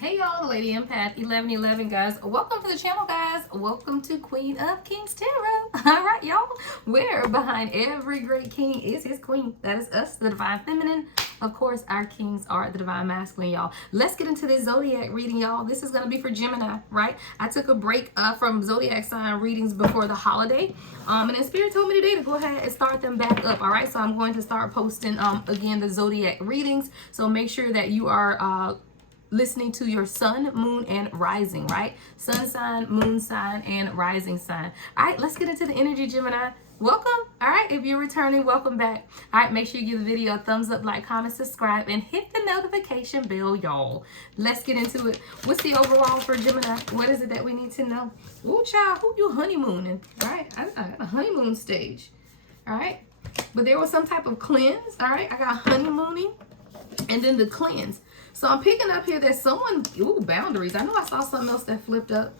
Hey y'all, the Lady Empath 1111, guys. Welcome to the channel, guys. Welcome to Queen of Kings Tarot. All right, y'all. Where behind every great king is his queen. That is us, the Divine Feminine. Of course, our kings are the Divine Masculine, y'all. Let's get into this Zodiac reading, y'all. This is going to be for Gemini, right? I took a break from Zodiac sign readings before the holiday. And then Spirit told me today to go ahead and start them back up, all right? So I'm going to start posting, again, the Zodiac readings. So make sure that you are listening to your sun, moon, and rising, right? Sun sign, moon sign, and rising sign. All right, let's get into the energy, Gemini. Welcome. All right, if you're returning, welcome back. All right, make sure you give the video a thumbs up, like, comment, subscribe, and hit the notification bell, y'all. Let's get into it. What's the overall for Gemini? What is it that we need to know? Ooh, child, who you honeymooning? All right, I got a honeymoon stage. All right, but there was some type of cleanse. All right, I got honeymooning and then the cleanse. So I'm picking up here that someone, boundaries. I know I saw something else that flipped up.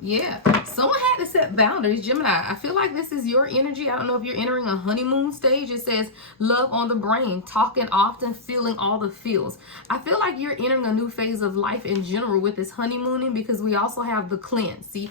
Yeah, someone had to set boundaries, Gemini. I feel like this is your energy. I don't know if you're entering a honeymoon stage. It says love on the brain, talking often, feeling all the feels. I feel like you're entering a new phase of life in general with this honeymooning, because we also have the cleanse. See,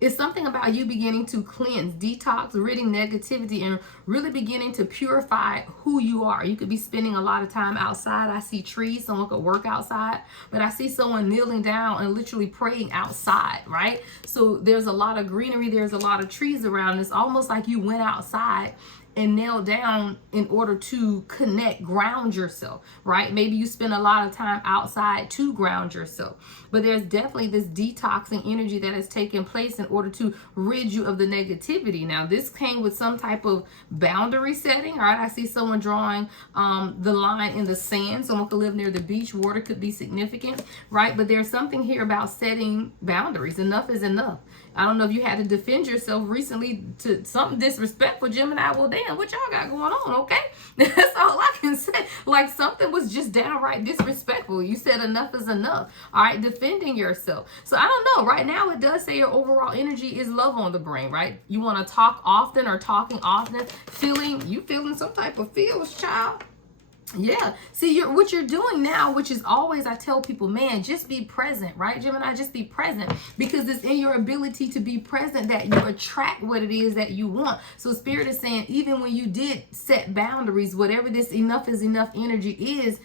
it's something about you beginning to cleanse, detox, ridding negativity, and really beginning to purify who you are. You could be spending a lot of time outside. I see trees. Someone could work outside, but I see someone kneeling down and literally praying outside, right? So there's a lot of greenery. There's a lot of trees around. It's almost like you went outside and nailed down in order to connect, ground yourself, right? Maybe you spend a lot of time outside to ground yourself, but there's definitely this detoxing energy that has taken place in order to rid you of the negativity. Now, this came with some type of boundary setting, all right? I see someone drawing the line in the sand. Someone could live near the beach. Water could be significant, right? But there's something here about setting boundaries. Enough is enough. I don't know if you had to defend yourself recently to something disrespectful, Gemini. Well, damn, what y'all got going on, okay? That's all I can say. Like, something was just downright disrespectful. You said enough is enough, all right? Defending yourself. So I don't know. Right now, it does say your overall energy is love on the brain, right? You want to talk often or talking often, you feeling some type of feels, child. Yeah, see, what you're doing now, which is always, I tell people, man, just be present, right, Gemini? Just be present, because it's in your ability to be present that you attract what it is that you want. So Spirit is saying, even when you did set boundaries, whatever this enough is enough energy is,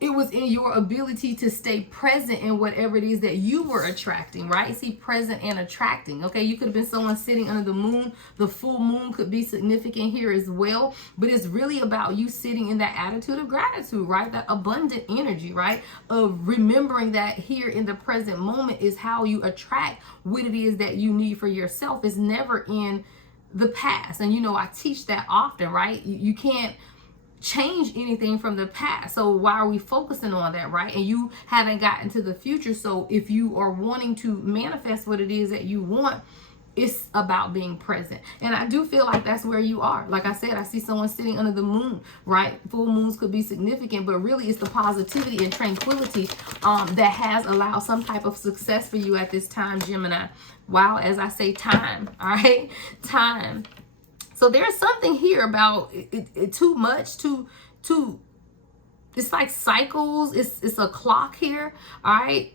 it was in your ability to stay present in whatever it is that you were attracting, right? See, present and attracting, okay? You could have been someone sitting under the moon. The full moon could be significant here as well, but it's really about you sitting in that attitude of gratitude, right? That abundant energy, right? Of remembering that here in the present moment is how you attract what it is that you need for yourself. It's never in the past. And, you know, I teach that often, right? You can't change anything from the past. So why are we focusing on that, right? And you haven't gotten to the future. So if you are wanting to manifest what it is that you want, it's about being present. And I do feel like that's where you are. Like I said, I see someone sitting under the moon, right? Full moons could be significant, but really it's the positivity and tranquility that has allowed some type of success for you at this time, Gemini. Wow, as I say, time, all right? Time. So there's something here about it too much, too, it's like cycles. It's a clock here, all right?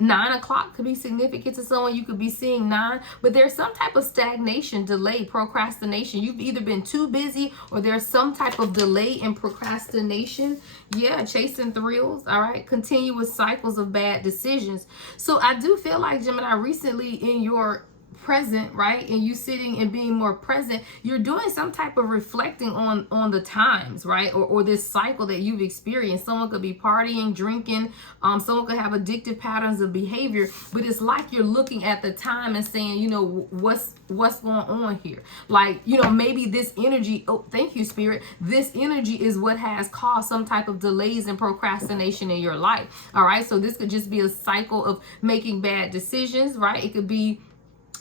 9 o'clock could be significant to someone. You could be seeing 9, but there's some type of stagnation, delay, procrastination. You've either been too busy or there's some type of delay and procrastination. Yeah, chasing thrills, all right? Continuous cycles of bad decisions. So I do feel like, Gemini, recently in your present, right, and you sitting and being more present, you're doing some type of reflecting on the times, right, or this cycle that you've experienced. Someone could be partying, drinking, someone could have addictive patterns of behavior, but it's like you're looking at the time and saying, you know, what's going on here? Like, you know, maybe this energy, oh, thank you, Spirit, this energy is what has caused some type of delays and procrastination in your life, all right? So this could just be a cycle of making bad decisions, right? It could be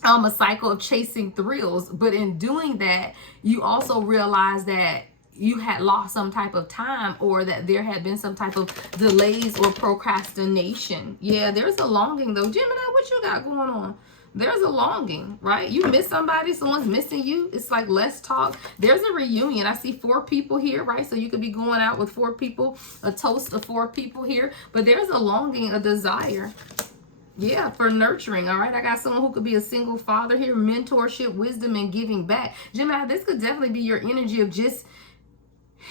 a cycle of chasing thrills, but in doing that, you also realize that you had lost some type of time, or that there had been some type of delays or procrastination. Yeah, there's a longing though. Gemini, what you got going on? There's a longing, right? You miss somebody, someone's missing you. It's like, let's talk. There's a reunion. I see 4 people here, right? So you could be going out with 4 people, a toast of 4 people here. But there's a longing, a desire. Yeah, for nurturing, all right? I got someone who could be a single father here, mentorship, wisdom, and giving back. Gemini, this could definitely be your energy of just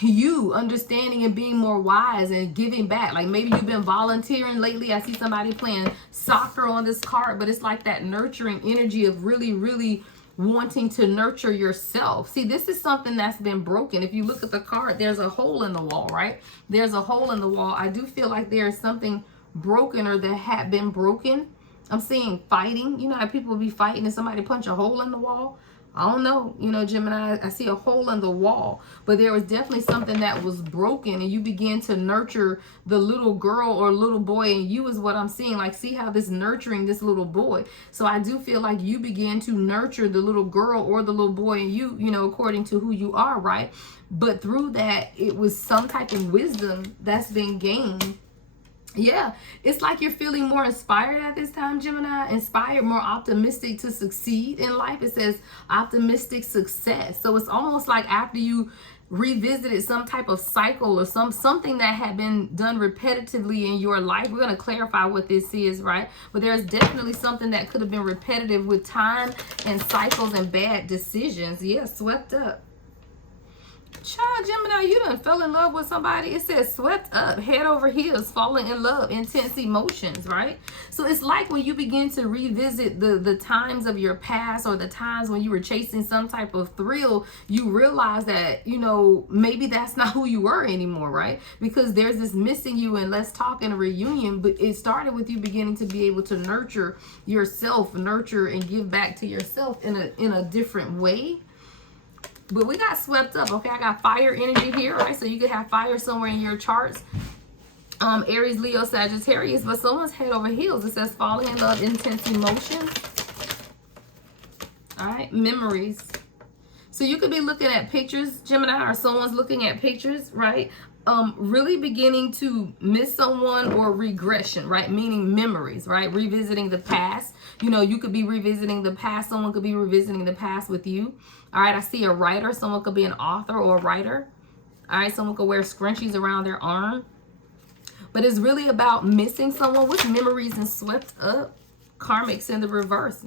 you understanding and being more wise and giving back. Like maybe you've been volunteering lately. I see somebody playing soccer on this card, but it's like that nurturing energy of really, really wanting to nurture yourself. See, this is something that's been broken. If you look at the card, there's a hole in the wall, right? There's a hole in the wall. I do feel like there's something broken or that had been broken. I'm seeing fighting. You know how people be fighting and somebody punch a hole in the wall? I don't know, you know, Gemini, I see a hole in the wall, but there was definitely something that was broken, and you begin to nurture the little girl or little boy in you is what I'm seeing. Like, see how this nurturing this little boy. So I do feel like you begin to nurture the little girl or the little boy in you, you know, according to who you are, right? But through that, it was some type of wisdom that's been gained. Yeah, it's like you're feeling more inspired at this time, Gemini. Inspired, more optimistic to succeed in life. It says optimistic success. So it's almost like after you revisited some type of cycle or something that had been done repetitively in your life. We're going to clarify what this is, right? But there's definitely something that could have been repetitive with time and cycles and bad decisions. Yeah, swept up. Child, Gemini, you done fell in love with somebody. It says swept up, head over heels, falling in love, intense emotions, right? So it's like when you begin to revisit the times of your past or the times when you were chasing some type of thrill, you realize that, you know, maybe that's not who you were anymore, right? Because there's this missing you and let's talk in a reunion, but it started with you beginning to be able to nurture yourself, nurture and give back to yourself in a different way. But we got swept up, okay? I got fire energy here, right? So you could have fire somewhere in your charts. Aries, Leo, Sagittarius, but someone's head over heels. It says falling in love, intense emotions. All right, memories. So you could be looking at pictures, Gemini, or someone's looking at pictures, right? Really beginning to miss someone or regression, right? Meaning memories, right? Revisiting the past. You know, you could be revisiting the past. Someone could be revisiting the past with you. All right, I see a writer. Someone could be an author or a writer. All right, someone could wear scrunchies around their arm. But it's really about missing someone with memories and swept up. Karmics in the reverse.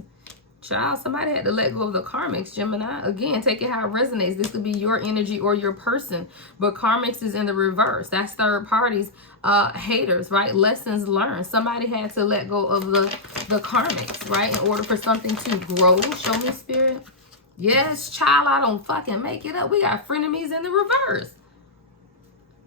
Child, somebody had to let go of the karmics, Gemini. Again, take it how it resonates. This could be your energy or your person. But karmics is in the reverse. That's third parties, haters, right? Lessons learned. Somebody had to let go of the karmics, right? In order for something to grow. Show me, Spirit. Yes, child, I don't fucking make it up. We got frenemies in the reverse.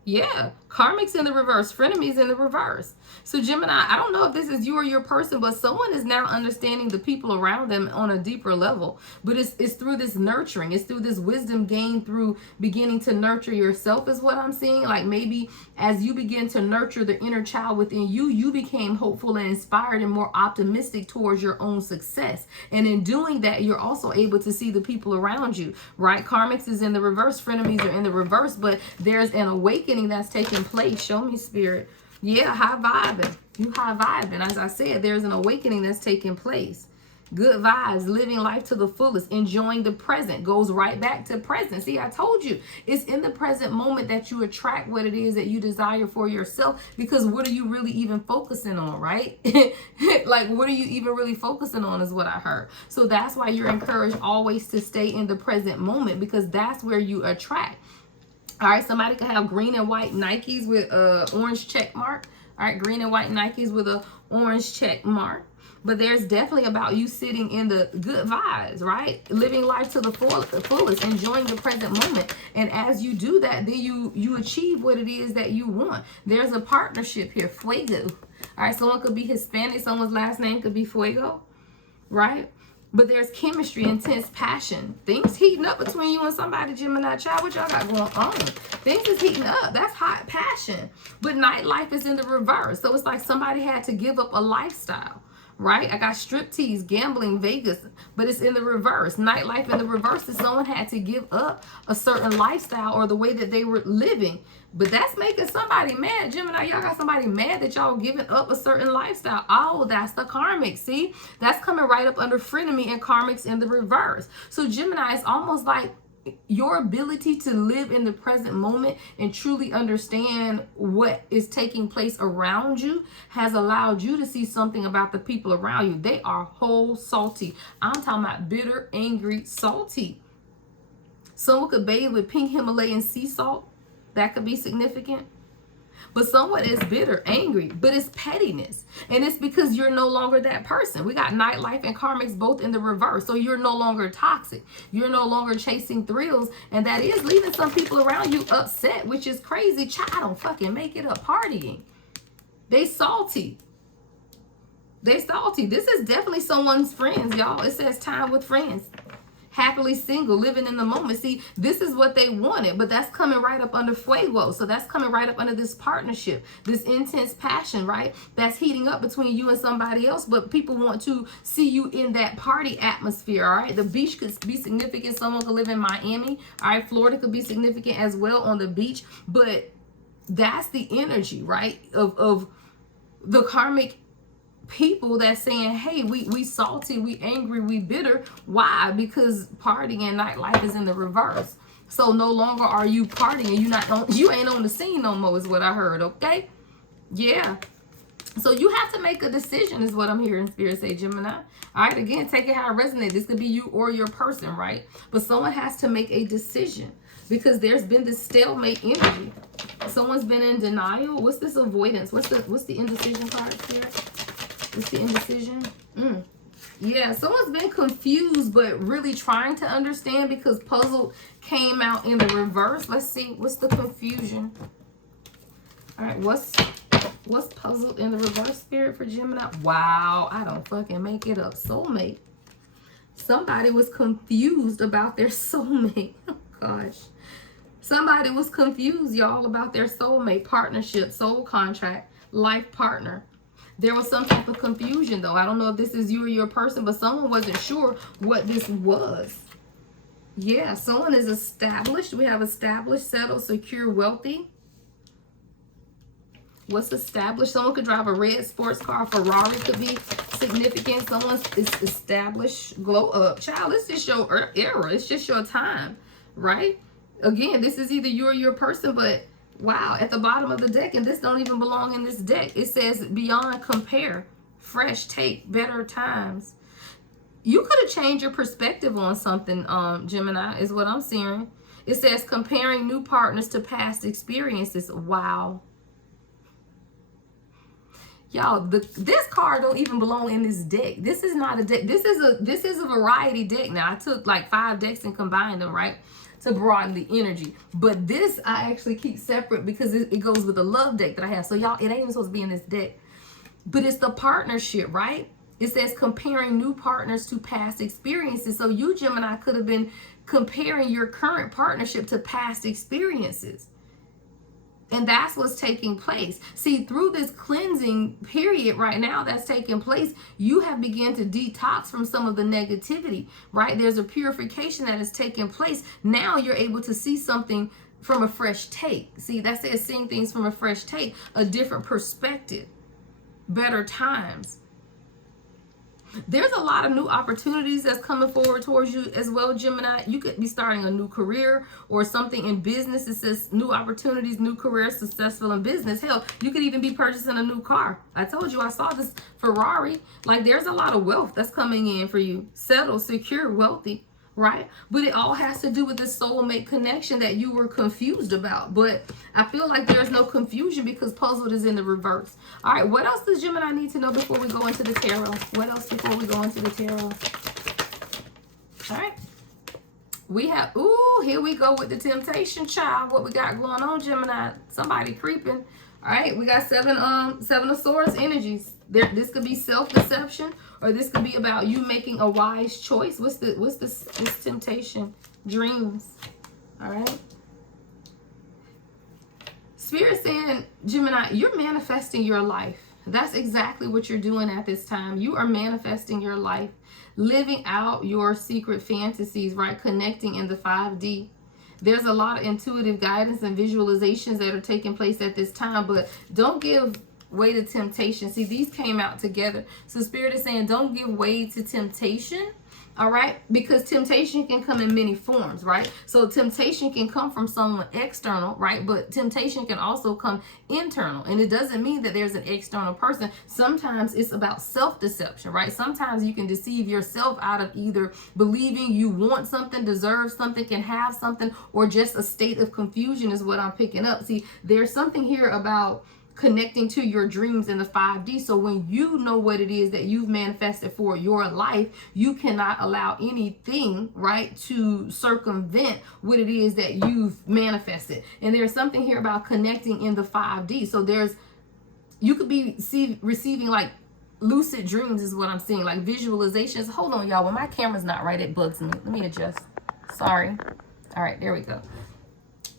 Yeah, karmics in the reverse, frenemies in the reverse. So Gemini, I don't know if this is you or your person, but someone is now understanding the people around them on a deeper level. But it's through this nurturing. It's through this wisdom gained through beginning to nurture yourself is what I'm seeing. Like maybe as you begin to nurture the inner child within you, you became hopeful and inspired and more optimistic towards your own success. And in doing that, you're also able to see the people around you, right? Karmics is in the reverse, frenemies are in the reverse, but there's an awakening that's taking place. Show me, Spirit. Yeah, high vibing. You high vibing. As I said, there's an awakening that's taking place. Good vibes, living life to the fullest, enjoying the present. Goes right back to present. See, I told you, it's in the present moment that you attract what it is that you desire for yourself. Because what are you really even focusing on, right? Like, what are you even really focusing on is what I heard. So that's why you're encouraged always to stay in the present moment, because that's where you attract. All right, somebody could have green and white Nikes with orange check mark. All right, green and white Nikes with a orange check mark. But there's definitely about you sitting in the good vibes, right? Living life to the fullest, enjoying the present moment. And as you do that, then you achieve what it is that you want. There's a partnership here, Fuego. All right, someone could be Hispanic. Someone's last name could be Fuego, right? But there's chemistry, intense passion. Things heating up between you and somebody, Gemini. Child, what y'all got going on? Things is heating up. That's hot passion. But nightlife is in the reverse. So it's like somebody had to give up a lifestyle. right? I got striptease, gambling, Vegas, but it's in the reverse. Nightlife in the reverse is someone had to give up a certain lifestyle or the way that they were living. But that's making somebody mad. Gemini, y'all got somebody mad that y'all giving up a certain lifestyle. Oh, that's the karmic. See, that's coming right up under frenemy and karmics in the reverse. So Gemini, it's almost like your ability to live in the present moment and truly understand what is taking place around you has allowed you to see something about the people around you. They are whole salty. I'm talking about bitter, angry, salty. Someone could bathe with pink Himalayan sea salt. That could be significant. But someone is bitter, angry, but it's pettiness. And it's because you're no longer that person. We got nightlife and karmics both in the reverse. So you're no longer toxic. You're no longer chasing thrills. And that is leaving some people around you upset, which is crazy. Child, don't fucking make it up partying. They salty. They salty. This is definitely someone's friends, y'all. It says time with friends. Happily single, living in the moment. See, this is what they wanted, but that's coming right up under fuego. So that's coming right up under this partnership, this intense passion, right? That's heating up between you and somebody else, but people want to see you in that party atmosphere, all right? The beach could be significant. Someone could live in Miami, all right? Florida could be significant as well on the beach, but that's the energy, right? Of the karmic people that's saying, hey, we salty, we angry, we bitter. Why? Because partying and nightlife is in the reverse. So no longer are you partying. You ain't on the scene no more is what I heard, okay? Yeah. So you have to make a decision is what I'm hearing Spirit say, Gemini. All right, again, take it how it resonates. This could be you or your person, right? But someone has to make a decision because there's been this stalemate energy. Someone's been in denial. What's this avoidance? What's the indecision card here? What's the indecision? Yeah, someone's been confused, but really trying to understand because puzzled came out in the reverse. Let's see. What's the confusion? All right, what's puzzled in the reverse, Spirit, for Gemini? Wow, I don't fucking make it up. Soulmate. Somebody was confused about their soulmate. Oh, gosh. Somebody was confused, y'all, about their soulmate, partnership, soul contract, life partner. There was some type of confusion, though. I don't know if this is you or your person, but someone wasn't sure what this was. Yeah, someone is established. We have established, settled, secure, wealthy. What's established? Someone could drive a red sports car. Ferrari could be significant. Someone's established, glow up. Child, it's just your era. It's just your time, right? Again, this is either you or your person, but wow, at the bottom of the deck, and this don't even belong in this deck. It says beyond compare, fresh take, better times. You could have changed your perspective on something, Gemini, is what I'm seeing. It says comparing new partners to past experiences. Wow. Y'all, this card don't even belong in this deck. This is not a deck. This is a variety deck. Now, I took like 5 decks and combined them, right? To broaden the energy. But this I actually keep separate because it goes with the love deck that I have. So y'all, it ain't even supposed to be in this deck. But it's the partnership, right? It says comparing new partners to past experiences. So you, Gemini, could have been comparing your current partnership to past experiences. And that's what's taking place. See, through this cleansing period right now that's taking place, you have begun to detox from some of the negativity, right? There's a purification that is taking place. Now you're able to see something from a fresh take. See, that says seeing things from a fresh take, a different perspective, better times. There's a lot of new opportunities that's coming forward towards you as well, Gemini. You could be starting a new career or something in business. It says new opportunities, new career, successful in business. Hell, you could even be purchasing a new car. I told you I saw this Ferrari. Like, there's a lot of wealth that's coming in for you. Settled, secure, wealthy, right? But it all has to do with this soulmate connection that you were confused about. But I feel like there's no confusion because puzzled is in the reverse. All right, what else does Gemini need to know before we go into the tarot? What else before we go into the tarot? All right. We have, ooh, here we go with the temptation, child. What we got going on, Gemini? Somebody creeping. All right, we got seven of swords energies. This could be self-deception, or this could be about you making a wise choice. What's this temptation? Dreams. All right. Spirit saying, Gemini, you're manifesting your life. That's exactly what you're doing at this time. You are manifesting your life, living out your secret fantasies, right? Connecting in the 5D. There's a lot of intuitive guidance and visualizations that are taking place at this time, but don't give way to temptation. See, these came out together. So Spirit is saying don't give way to temptation. All right, because temptation can come in many forms, right? So temptation can come from someone external, right? But temptation can also come internal. And it doesn't mean that there's an external person. Sometimes it's about self-deception, right? Sometimes you can deceive yourself out of either believing you want something, deserve something, can have something, or just a state of confusion is what I'm picking up. See, there's something here about connecting to your dreams in the 5D. So when you know what it is that you've manifested for your life, you cannot allow anything, right, to circumvent what it is that you've manifested. And there's something here about connecting in the 5D. So you could be receiving like lucid dreams is what I'm seeing, like visualizations. Hold on, y'all. When my camera's not right, it bugs me. Let me adjust. Sorry. All right, there we go.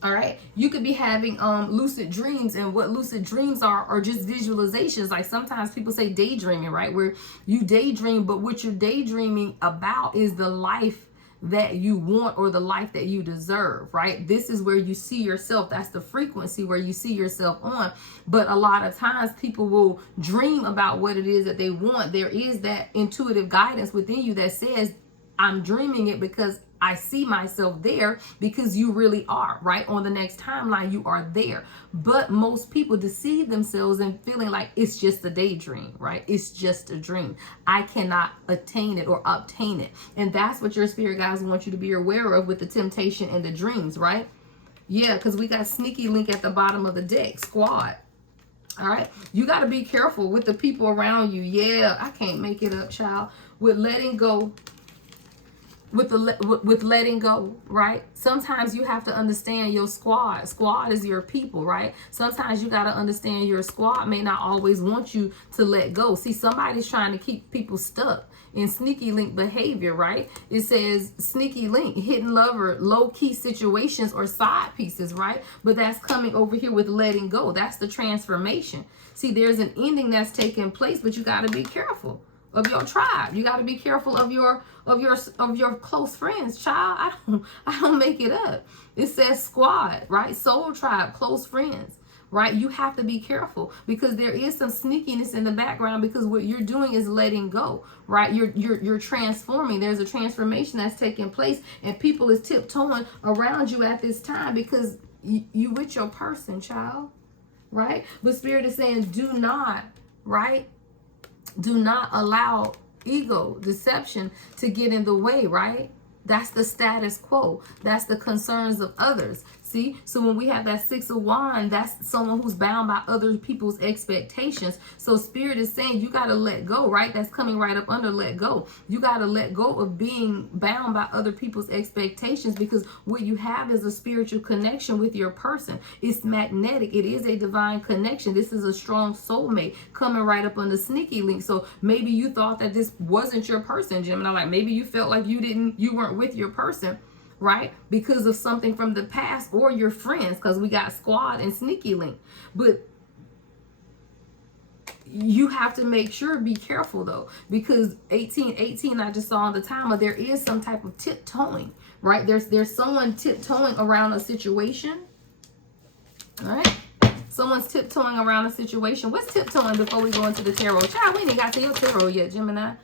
All right, you could be having lucid dreams, and what lucid dreams are just visualizations. Like sometimes people say daydreaming, right? Where you daydream, but what you're daydreaming about is the life that you want or the life that you deserve, right? This is where you see yourself. That's the frequency where you see yourself on. But a lot of times people will dream about what it is that they want. There is that intuitive guidance within you that says, I'm dreaming it because I see myself there, because you really are, right? On the next timeline, you are there. But most people deceive themselves in feeling like it's just a daydream, right? It's just a dream. I cannot attain it or obtain it. And that's what your spirit guides want you to be aware of with the temptation and the dreams, right? Yeah, because we got sneaky link at the bottom of the deck, squad. All right, you got to be careful with the people around you. Yeah, I can't make it up, child. With letting go. With letting go, right? Sometimes you have to understand your squad. Squad is your people, right? Sometimes you got to understand your squad may not always want you to let go. See, somebody's trying to keep people stuck in sneaky link behavior, right? It says sneaky link, hidden lover, low-key situations or side pieces, right? But that's coming over here with letting go. That's the transformation. See, there's an ending that's taking place, but you got to be careful of your tribe. You got to be careful of your close friends, child. I don't make it up. It says squad, right? Soul tribe, close friends, right? You have to be careful because there is some sneakiness in the background, because what you're doing is letting go, right? You're transforming. There's a transformation that's taking place, and people is tiptoeing around you at this time because you with your person, child, right? But Spirit is saying, do not, right? Do not allow ego, deception to get in the way, right? That's the status quo. That's the concerns of others. See, so when we have that 6 of Wands, that's someone who's bound by other people's expectations. So Spirit is saying you got to let go, right? That's coming right up under let go. You got to let go of being bound by other people's expectations, because what you have is a spiritual connection with your person. It's magnetic. It is a divine connection. This is a strong soulmate coming right up on the sneaky link. So maybe you thought that this wasn't your person, Gemini. Like maybe you felt like you weren't with your person, right? Because of something from the past or your friends, because we got squad and sneaky link. But you have to make sure, be careful though, because 18 I just saw on the timer, there is some type of tiptoeing, right? There's someone tiptoeing around a situation. All right, someone's tiptoeing around a situation. What's tiptoeing before we go into the tarot? Child, we ain't got to your tarot yet, Gemini.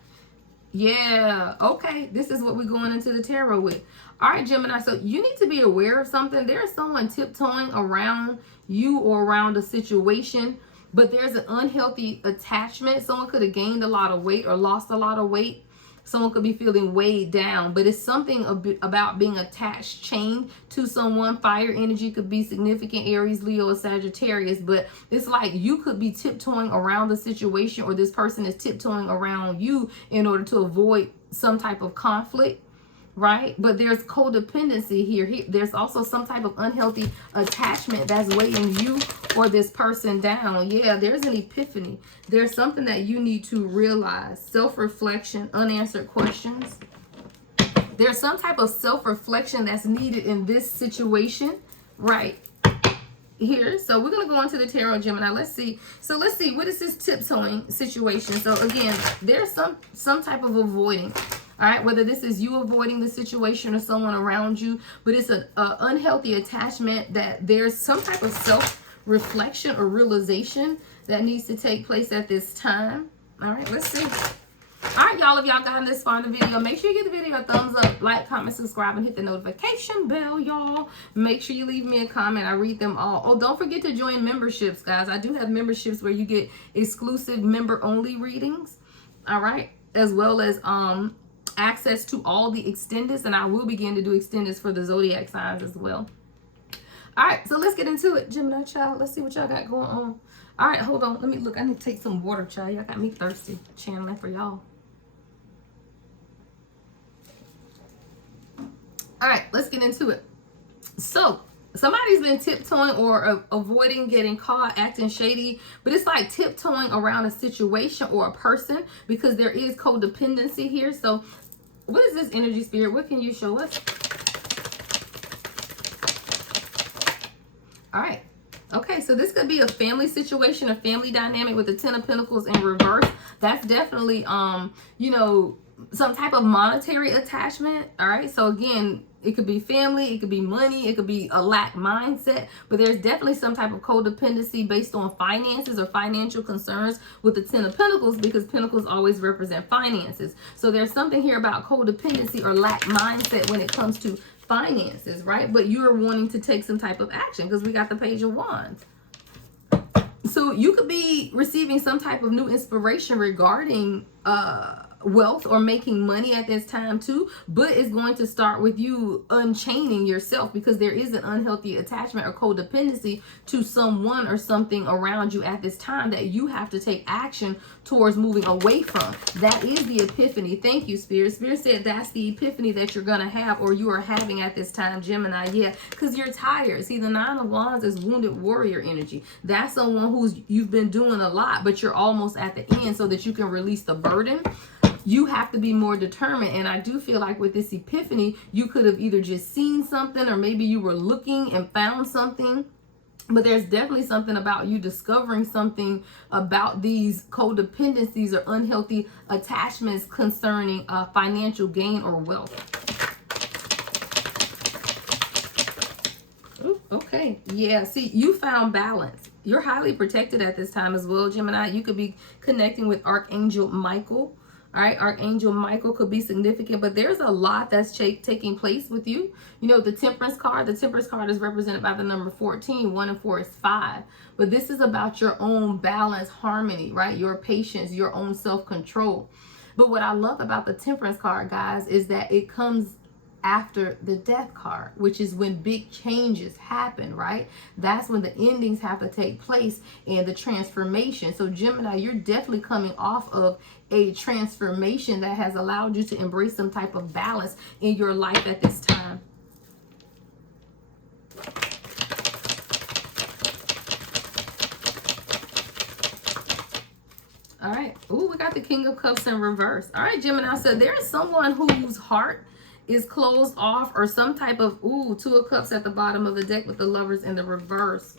Yeah, okay, this is what we're going into the tarot with. All right, Gemini, so you need to be aware of something. There's someone tiptoeing around you or around a situation, but there's an unhealthy attachment. Someone could have gained a lot of weight or lost a lot of weight. Someone could be feeling weighed down, but it's something about being attached, chained to someone. Fire energy could be significant, Aries, Leo, or Sagittarius, but it's like you could be tiptoeing around the situation, or this person is tiptoeing around you in order to avoid some type of conflict, right? But there's codependency here. There's also some type of unhealthy attachment that's weighing you or this person down. Yeah, there's an epiphany. There's something that you need to realize. Self-reflection, unanswered questions. There's some type of self-reflection that's needed in this situation, right? here. So we're going to go into the tarot, Gemini. Let's see. So let's see, what is this tiptoeing situation? So again, there's some type of avoiding. All right, whether this is you avoiding the situation or someone around you, but it's an unhealthy attachment that there's some type of self-reflection or realization that needs to take place at this time. All right, let's see. All right, y'all, if y'all gotten this far in the video, make sure you give the video a thumbs up, like, comment, subscribe, and hit the notification bell, y'all. Make sure you leave me a comment. I read them all. Oh, don't forget to join memberships, guys. I do have memberships where you get exclusive member-only readings, all right, as well as access to all the extendeds, and I will begin to do extendeds for the zodiac signs as well. All right, so let's get into it, Gemini child. Let's see what y'all got going on. All right, hold on. Let me look. I need to take some water, child. Y'all got me thirsty. Channeling for y'all. All right, let's get into it. So somebody's been tiptoeing or avoiding getting caught acting shady, but it's like tiptoeing around a situation or a person because there is codependency here. So what is this energy, spirit? What can you show us? All right. Okay, so this could be a family situation, a family dynamic with the Ten of Pentacles in reverse. That's definitely, you know, some type of monetary attachment. All right, so again, it could be family, it could be money, it could be a lack mindset, but there's definitely some type of codependency based on finances or financial concerns with the Ten of Pentacles, because Pentacles always represent finances. So there's something here about codependency or lack mindset when it comes to finances, right? But you're wanting to take some type of action because we got the Page of Wands. So you could be receiving some type of new inspiration regarding wealth or making money at this time too, but it's going to start with you unchaining yourself because there is an unhealthy attachment or codependency to someone or something around you at this time that you have to take action towards moving away from. That is the epiphany. Thank you, Spirit. Spirit said that's the epiphany that you're gonna have or you are having at this time, Gemini. Yeah, because you're tired. See, the Nine of Wands is wounded warrior energy. That's someone you've been doing a lot, but you're almost at the end so that you can release the burden. You have to be more determined. And I do feel like with this epiphany, you could have either just seen something or maybe you were looking and found something. But there's definitely something about you discovering something about these codependencies or unhealthy attachments concerning financial gain or wealth. Ooh, okay. Yeah. See, you found balance. You're highly protected at this time as well, Gemini. You could be connecting with Archangel Michael. All right, Archangel Michael could be significant, but there's a lot that's taking place with you. You know, the Temperance card is represented by the number 14. 1 and 4 is 5. But this is about your own balance, harmony, right? Your patience, your own self-control. But what I love about the Temperance card, guys, is that it comes after the Death card, which is when big changes happen, right? That's when the endings have to take place and the transformation. So Gemini, you're definitely coming off of a transformation that has allowed you to embrace some type of balance in your life at this time. All right. Ooh, we got the King of Cups in reverse. All right, Gemini. So there is someone whose heart is closed off or some type of, Two of Cups at the bottom of the deck with the Lovers in the reverse.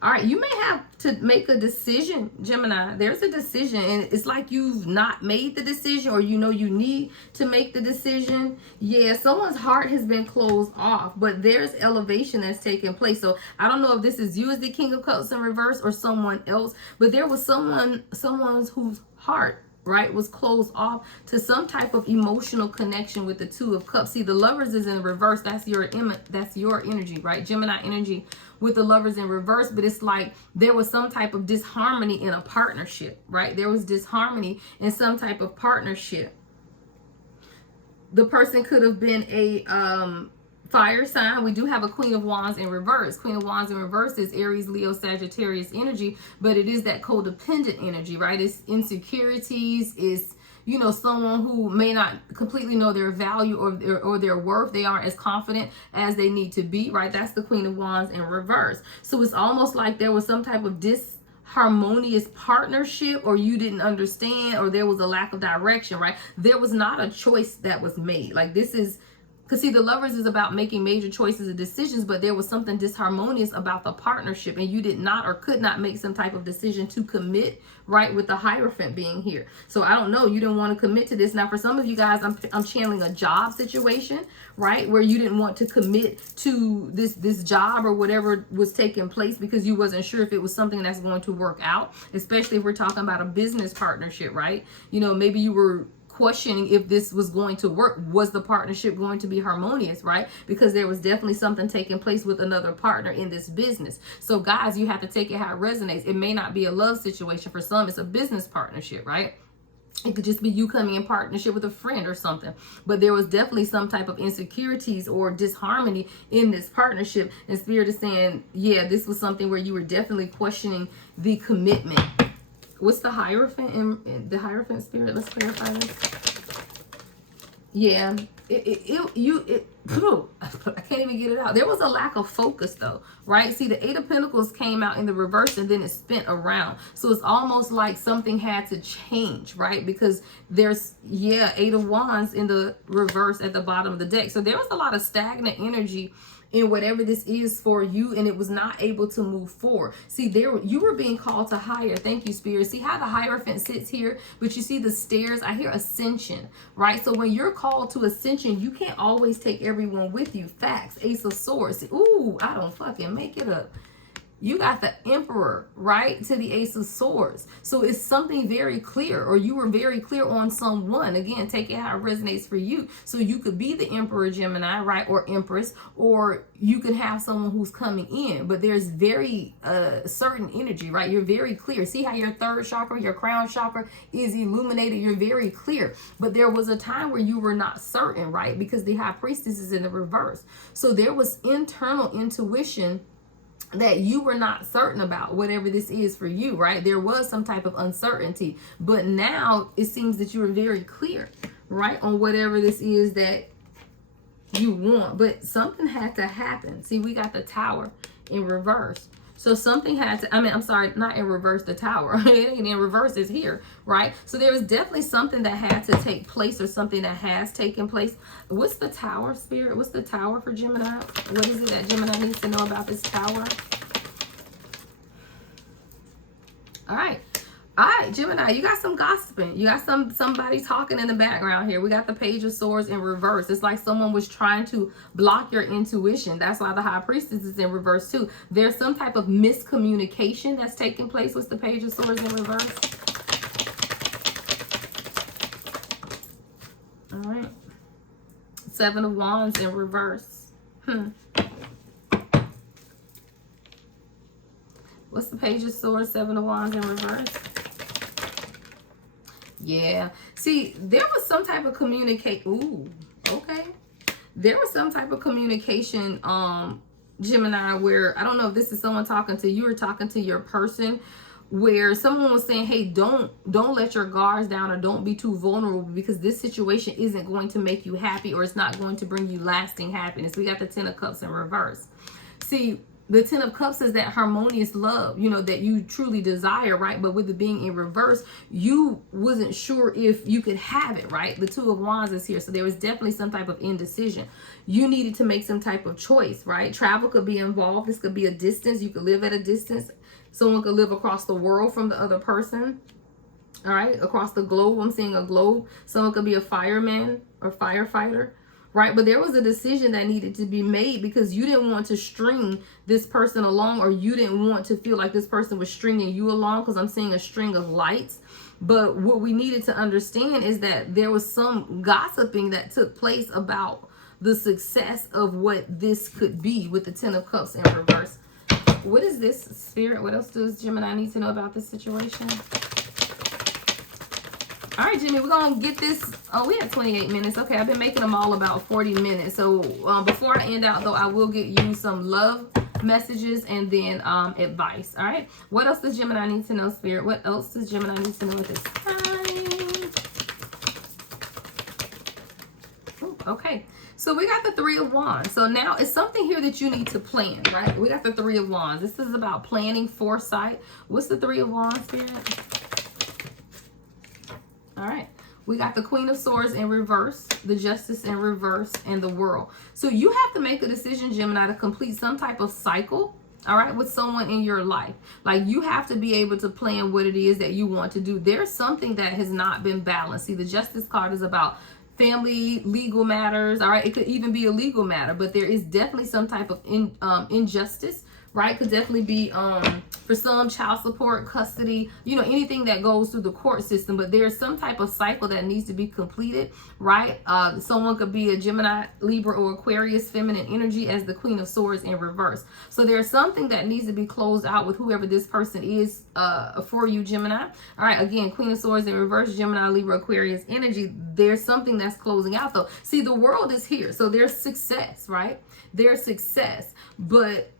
All right, you may have to make a decision, Gemini. There's a decision, and it's like you've not made the decision or you know you need to make the decision. Yeah, someone's heart has been closed off, but there's elevation that's taking place. So I don't know if this is you as the King of Cups in reverse or someone else, but there was someone whose heart, right, was closed off to some type of emotional connection with the Two of Cups. See, the Lovers is in reverse. That's your energy, right? Gemini energy with the Lovers in reverse, but it's like there was some type of disharmony in a partnership, right? There was disharmony in some type of partnership. The person could have been a fire sign. We do have a Queen of Wands in reverse. Queen of Wands in reverse is Aries, Leo, Sagittarius energy, but it is that codependent energy, right? It's insecurities, it's, you know, someone who may not completely know their value or their worth. They aren't as confident as they need to be, right? That's the Queen of Wands in reverse. So it's almost like there was some type of disharmonious partnership, or you didn't understand, or there was a lack of direction, right? There was not a choice that was made. Like, this is Because see, the Lovers is about making major choices and decisions, but there was something disharmonious about the partnership, and you did not or could not make some type of decision to commit, right, with the Hierophant being here. So I don't know, you didn't want to commit to this. Now for some of you guys, I'm channeling a job situation, right, where you didn't want to commit to this job or whatever was taking place because you wasn't sure if it was something that's going to work out, especially if we're talking about a business partnership, right? You know, maybe you were questioning if this was going to work. Was the partnership going to be harmonious, right? Because there was definitely something taking place with another partner in this business. So guys, you have to take it how it resonates. It may not be a love situation. For some, it's a business partnership, right? It could just be you coming in partnership with a friend or something. But there was definitely some type of insecurities or disharmony in this partnership. And Spirit is saying, yeah, this was something where you were definitely questioning the commitment. What's the Hierophant in the Hierophant spirit? Let's clarify this. Yeah, I can't even get it out. There was a lack of focus though, right? See, the Eight of Pentacles came out in the reverse and then it spent around. So it's almost like something had to change, right? Because there's, yeah, Eight of Wands in the reverse at the bottom of the deck. So there was a lot of stagnant energy in whatever this is for you, and it was not able to move forward. See, there you were being called to higher. Thank you, Spirit. See how the Hierophant sits here, but you see the stairs. I hear ascension, right? So when you're called to ascension, you can't always take everyone with you. Facts. Ace of Swords. Ooh, I don't fucking make it up. You got the Emperor, right, to the Ace of Swords. So it's something very clear, or you were very clear on someone. Again, take it how it resonates for you. So you could be the Emperor Gemini, right, or Empress, or you could have someone who's coming in. But there's very certain energy, right? You're very clear. See how your third chakra, your crown chakra is illuminated? You're very clear. But there was a time where you were not certain, right, because the High Priestess is in the reverse. So there was internal intuition that you were not certain about whatever this is for you, right? There was some type of uncertainty, but now it seems that you are very clear, right, on whatever this is that you want. But something had to happen. See, we got the Tower in reverse. So something had to, I'm sorry, not in reverse, the Tower. It ain't in reverse, it's here, right? So there was definitely something that had to take place, or something that has taken place. What's the Tower, Spirit? What's the Tower for Gemini? What is it that Gemini needs to know about this Tower? All right, Gemini, you got some gossiping. You got somebody talking in the background here. We got the Page of Swords in reverse. It's like someone was trying to block your intuition. That's why the High Priestess is in reverse too. There's some type of miscommunication that's taking place with the Page of Swords in reverse. All right. Seven of Wands in reverse. What's the Page of Swords, Seven of Wands in reverse? Yeah. See, there was some type of communication. Ooh, okay. There was some type of communication, Gemini, where I don't know if this is someone talking to you or talking to your person, where someone was saying, hey, don't let your guards down, or don't be too vulnerable, because this situation isn't going to make you happy, or it's not going to bring you lasting happiness. We got the Ten of Cups in reverse. See, the Ten of Cups is that harmonious love, you know, that you truly desire, right? But with it being in reverse, you wasn't sure if you could have it, right? The Two of Wands is here. So there was definitely some type of indecision. You needed to make some type of choice, right? Travel could be involved. This could be a distance. You could live at a distance. Someone could live across the world from the other person. All right, across the globe. I'm seeing a globe. Someone could be a fireman or firefighter. Right, but there was a decision that needed to be made, because you didn't want to string this person along, or you didn't want to feel like this person was stringing you along, because I'm seeing a string of lights. But what we needed to understand is that there was some gossiping that took place about the success of what this could be with the Ten of Cups in reverse. What is this, Spirit? What else does Gemini need to know about this situation? All right, Jimmy, we're going to get this. Oh, we have 28 minutes. Okay, I've been making them all about 40 minutes. So before I end out, though, I will get you some love messages and then advice. All right. What else does Gemini need to know, Spirit? What else does Gemini need to know at this time? Ooh, okay. So we got the Three of Wands. So now it's something here that you need to plan, right? We got the Three of Wands. This is about planning, foresight. What's the Three of Wands, Spirit? All right. We got the Queen of Swords in reverse, the Justice in reverse, and the World. So you have to make a decision, Gemini, to complete some type of cycle, all right, with someone in your life. Like, you have to be able to plan what it is that you want to do. There's something that has not been balanced. See, the Justice card is about family, legal matters, all right? It could even be a legal matter, but there is definitely some type of injustice, right? Could definitely be for some child support, custody, you know, anything that goes through the court system. But there's some type of cycle that needs to be completed, right? Someone could be a Gemini, Libra, or Aquarius feminine energy as the Queen of Swords in reverse. So there's something that needs to be closed out with whoever this person is for you, Gemini. All right, again, Queen of Swords in reverse, Gemini, Libra, Aquarius energy. There's something that's closing out though. See, the World is here. So there's success, right? There's success, but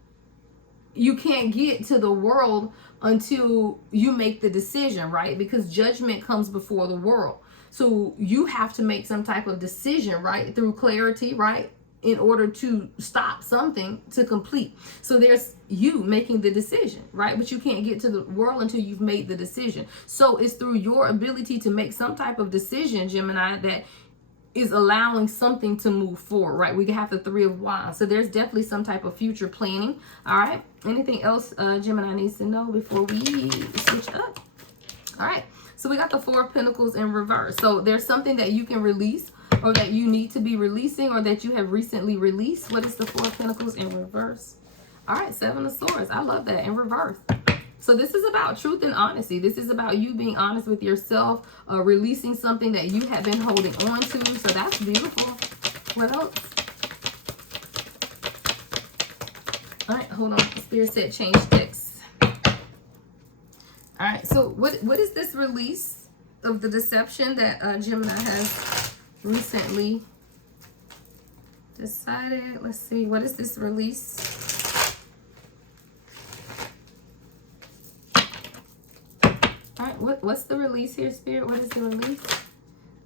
you can't get to the World until you make the decision, right? Because judgment comes before the World. So you have to make some type of decision, right? Through clarity, right? In order to stop something to complete. So there's you making the decision, right? But you can't get to the World until you've made the decision. So it's through your ability to make some type of decision, Gemini, that is allowing something to move forward, right? We have the Three of Wands. So there's definitely some type of future planning. All right. Anything else Gemini needs to know before we switch up? All right. So we got the Four of Pentacles in reverse. So there's something that you can release, or that you need to be releasing, or that you have recently released. What is the Four of Pentacles in reverse? All right. Seven of Swords. I love that, in reverse. So this is about truth and honesty. This is about you being honest with yourself, releasing something that you have been holding on to. So that's beautiful. What else? All right, hold on. Spirit said change decks. All right, so what is this release of the deception that Gemini has recently decided? Let's see. What is this release? All right, what's the release here, Spirit? What is the release?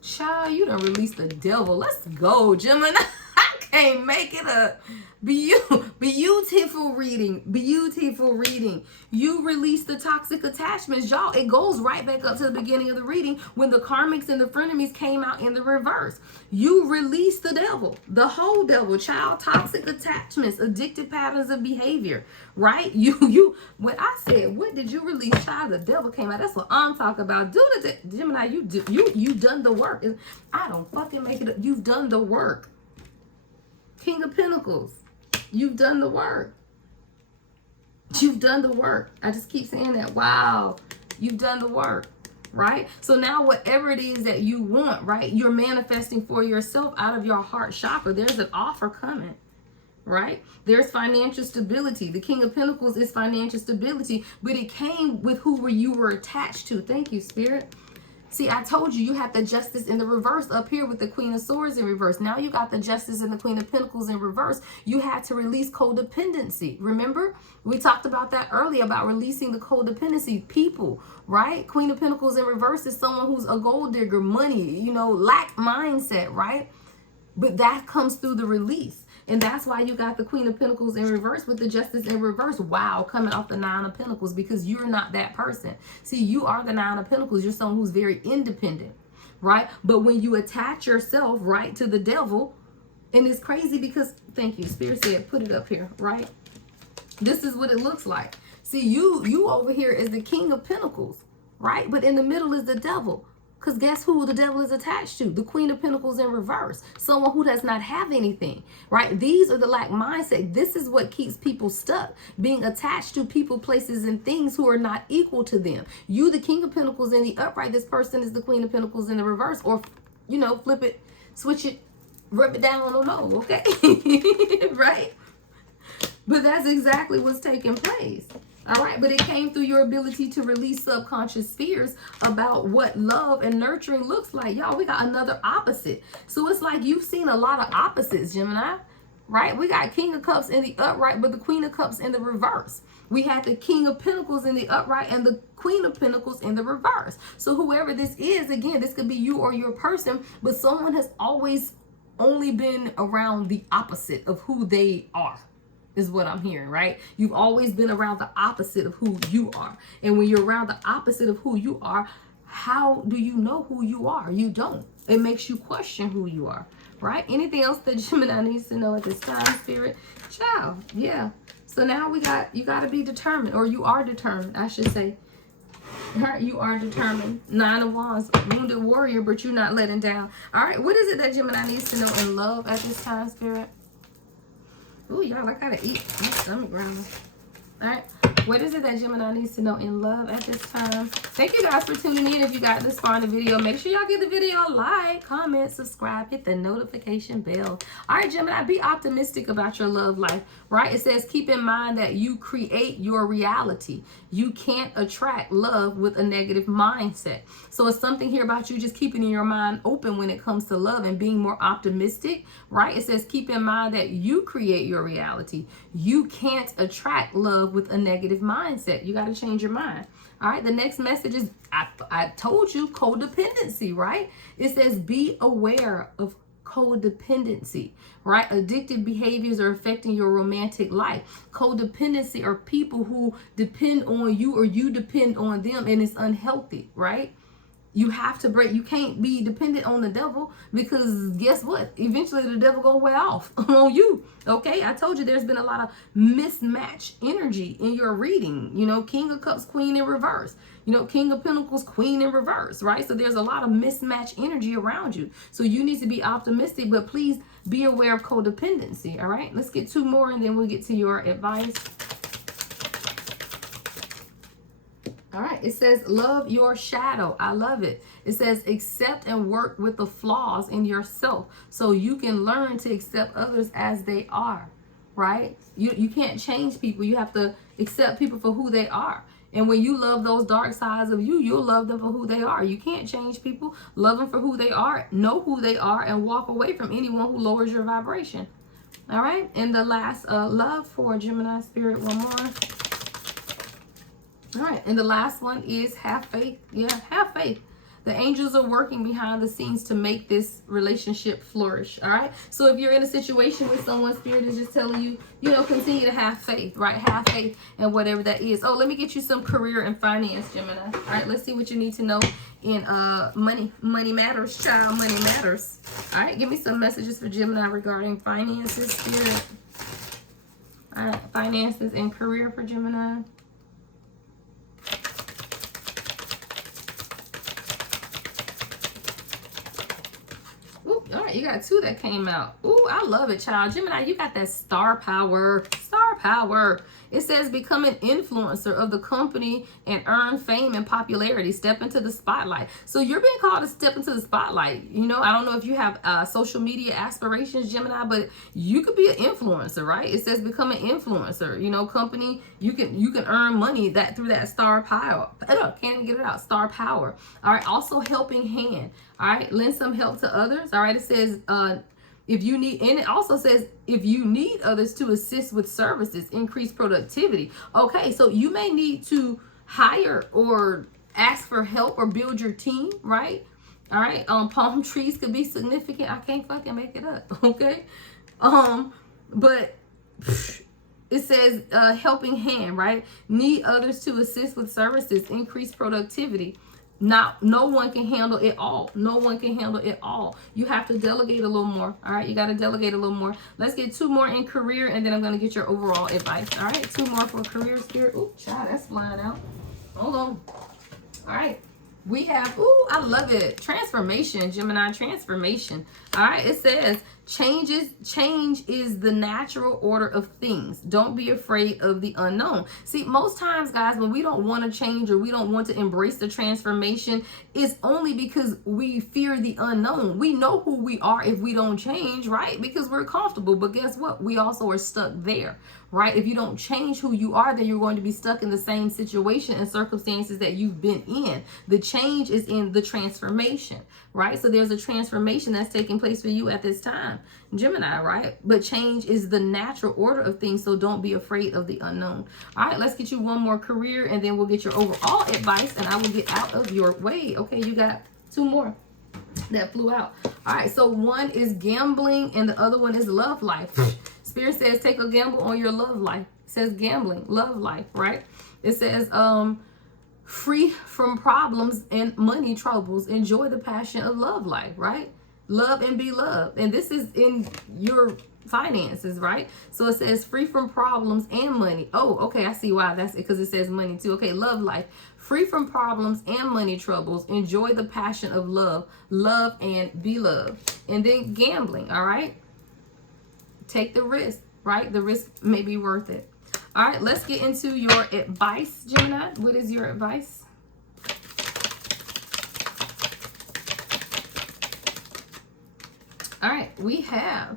Child, you done released the devil. Let's go, Gemini. I can't make it up. Beautiful reading. Beautiful reading. You release the toxic attachments. Y'all, it goes right back up to the beginning of the reading when the karmics and the frenemies came out in the reverse. You release the devil. The whole devil, child. Toxic attachments. Addictive patterns of behavior. Right? When I said, what did you release, child? The devil came out. That's what I'm talking about. Gemini, you done the work. I don't fucking make it up. You've done the work. King of Pentacles. You've done the work. You've done the work. I just keep saying that. Wow. You've done the work. Right? So now whatever it is that you want, right? You're manifesting for yourself out of your heart chakra. There's an offer coming. Right? There's financial stability. The King of Pentacles is financial stability, but it came with who you were attached to. Thank you, Spirit. See, I told you, you have the Justice in the reverse up here with the Queen of Swords in reverse. Now you got the Justice and the Queen of Pentacles in reverse. You had to release codependency. Remember? We talked about that earlier, about releasing the codependency. People, right? Queen of Pentacles in reverse is someone who's a gold digger, money, lack mindset, right? But that comes through the release. And that's why you got the Queen of Pentacles in reverse with the Justice in reverse. Wow, coming off the Nine of Pentacles, because you're not that person. See, you are the Nine of Pentacles. You're someone who's very independent, right? But when you attach yourself, right, to the devil, and it's crazy because, thank you, Spirit said, put it up here, right? This is what it looks like. See, you over here is the King of Pentacles, right? But in the middle is the devil. Because guess who the devil is attached to? The Queen of Pentacles in reverse. Someone who does not have anything, right? These are the lack mindset. This is what keeps people stuck, being attached to people, places, and things who are not equal to them. You, the King of Pentacles in the upright, this person is the Queen of Pentacles in the reverse. Or, flip it, switch it, rub it down on the low, okay? Right? But that's exactly what's taking place. All right, but it came through your ability to release subconscious fears about what love and nurturing looks like. Y'all, we got another opposite. So it's like you've seen a lot of opposites, Gemini, right? We got King of Cups in the upright, but the Queen of Cups in the reverse. We had the King of Pentacles in the upright and the Queen of Pentacles in the reverse. So whoever this is, again, this could be you or your person, but someone has always only been around the opposite of who they are. Is what I'm hearing, right? You've always been around the opposite of who you are. And when you're around the opposite of who you are, how do you know who you are? You don't. It makes you question who you are, right? Anything else that Gemini needs to know at this time, Spirit? Child, yeah. So now you got to be determined, or you are determined, I should say. All right, you are determined. 9 of Wands, wounded warrior, but you're not letting down. All right, what is it that Gemini needs to know in love at this time, Spirit? Ooh, y'all, I gotta eat. My stomach growling. All right, what is it that Gemini needs to know in love at this time? Thank you guys for tuning in. If you got this far in the video, make sure y'all give the video a like, comment, subscribe, hit the notification bell. All right, Gemini, be optimistic about your love life, right? It says keep in mind that you create your reality. You can't attract love with a negative mindset. So it's something here about you just keeping your mind open when it comes to love and being more optimistic, right? It says keep in mind that you create your reality. You can't attract love with a negative mindset. You got to change your mind. All right, the next message is, I told you, codependency, right? It says be aware of codependency, right? Addictive behaviors are affecting your romantic life. Codependency are people who depend on you or you depend on them, and it's unhealthy, right? You have to break. You can't be dependent on the devil, because guess what? Eventually the devil gonna wear off on you. Okay, I told you there's been a lot of mismatch energy in your reading. You know, King of Cups, Queen in reverse. You know, King of Pentacles, Queen in reverse, right? So there's a lot of mismatch energy around you. So you need to be optimistic, but please be aware of codependency. All right, let's get 2 more and then we'll get to your advice. All right, it says, love your shadow. I love it. It says, accept and work with the flaws in yourself so you can learn to accept others as they are, right? You can't change people. You have to accept people for who they are. And when you love those dark sides of you, you'll love them for who they are. You can't change people. Love them for who they are. Know who they are and walk away from anyone who lowers your vibration. All right, and the last love for Gemini Spirit, one more. All right, and the last one is have faith. Yeah, have faith. The angels are working behind the scenes to make this relationship flourish. All right, so if you're in a situation with someone, Spirit is just telling you, you know, continue to have faith, right? Have faith in whatever that is. Oh, let me get you some career and finance, Gemini. All right, let's see what you need to know in money. Money matters, child. Money matters. All right, give me some messages for Gemini regarding finances, Spirit. All right, finances and career for Gemini. You got 2 that came out. Ooh, I love it, child. Gemini, you got that star power. Star power. It says become an influencer of the company and earn fame and popularity. Step into the spotlight. So you're being called to step into the spotlight. You know, I don't know if you have social media aspirations, Gemini, but you could be an influencer, right? It says become an influencer. You know, company, you can earn money through that star power. Can't even get it out. Star power. All right. Also helping hand. All right. Lend some help to others. All right. It says if you need, and it also says if you need others to assist with services, increase productivity. Okay, so you may need to hire or ask for help or build your team, right? All right, palm trees could be significant. I can't fucking make it up, okay? But it says helping hand, right? Need others to assist with services, increase productivity. No one can handle it all. No one can handle it all. You have to delegate a little more. All right, you got to delegate a little more. Let's get 2 more in career, and then I'm going to get your overall advice. All right, 2 more for career, Spirit. Ooh, child, that's flying out. Hold on. All right, we have, ooh, I love it. Transformation, Gemini, transformation. All right, it says change is the natural order of things. Don't be afraid of the unknown. See, most times, guys, when we don't want to change or we don't want to embrace the transformation, it's only because we fear the unknown. We know who we are if we don't change, right? Because we're comfortable. But guess what? We also are stuck there, right? If you don't change who you are, then you're going to be stuck in the same situation and circumstances that you've been in. The change is in the transformation, right? So there's a transformation that's taking place for you at this time, Gemini, right? But change is the natural order of things, so don't be afraid of the unknown. All right, let's get you 1 more career, and then we'll get your overall advice, and I will get out of your way. Okay, you got 2 more that flew out. All right, so one is gambling, and the other one is love life. Spirit says take a gamble on your love life. It says gambling, love life, right? It says free from problems and money troubles, enjoy the passion of love life, right? Love and be loved. And this is in your finances, right? So it says free from problems and money. Oh, okay, I see why. That's because it says money too. Okay, love life. Free from problems and money troubles, enjoy the passion of love, love and be loved. And then gambling, all right? Take the risk, right? The risk may be worth it. All right, let's get into your advice, Gemini. What is your advice? All right, we have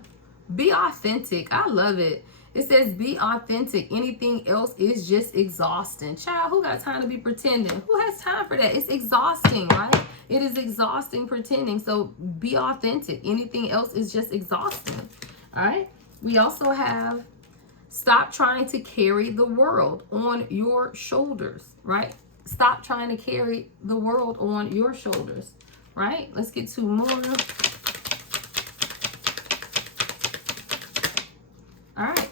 be authentic. I love it. It says be authentic. Anything else is just exhausting. Child, who got time to be pretending? Who has time for that? It's exhausting, right? It is exhausting pretending. So be authentic. Anything else is just exhausting. All right. We also have stop trying to carry the world on your shoulders, right? Stop trying to carry the world on your shoulders, right? Let's get two more. All right.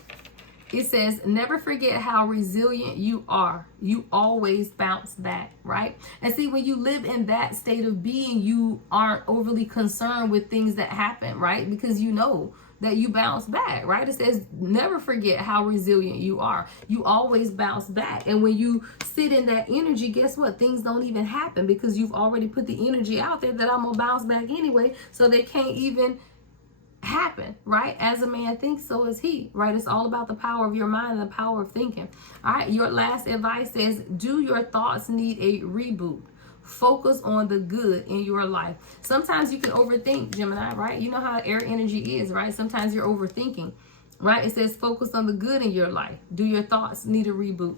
It says, never forget how resilient you are. You always bounce back, right? And see, when you live in that state of being, you aren't overly concerned with things that happen, right? Because you know that you bounce back, right? It says, never forget how resilient you are. You always bounce back. And when you sit in that energy, guess what? Things don't even happen because you've already put the energy out there that I'm going to bounce back anyway. So they can't even happen, right? As a man thinks, so is he, right? It's all about the power of your mind and the power of thinking. All right, your last advice says, do your thoughts need a reboot? Focus on the good in your life. Sometimes you can overthink, Gemini, right? You know how air energy is, right? Sometimes you're overthinking, right? It says focus on the good in your life. Do your thoughts need a reboot?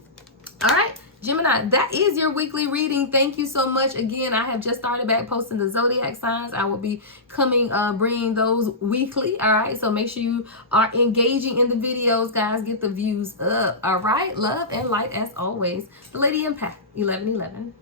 All right, Gemini, that is your weekly reading. Thank you so much. Again, I have just started back posting the zodiac signs. I will be coming, bringing those weekly. All right, so make sure you are engaging in the videos, guys. Get the views up. All right, love and light as always. The Lady Empath, 1111.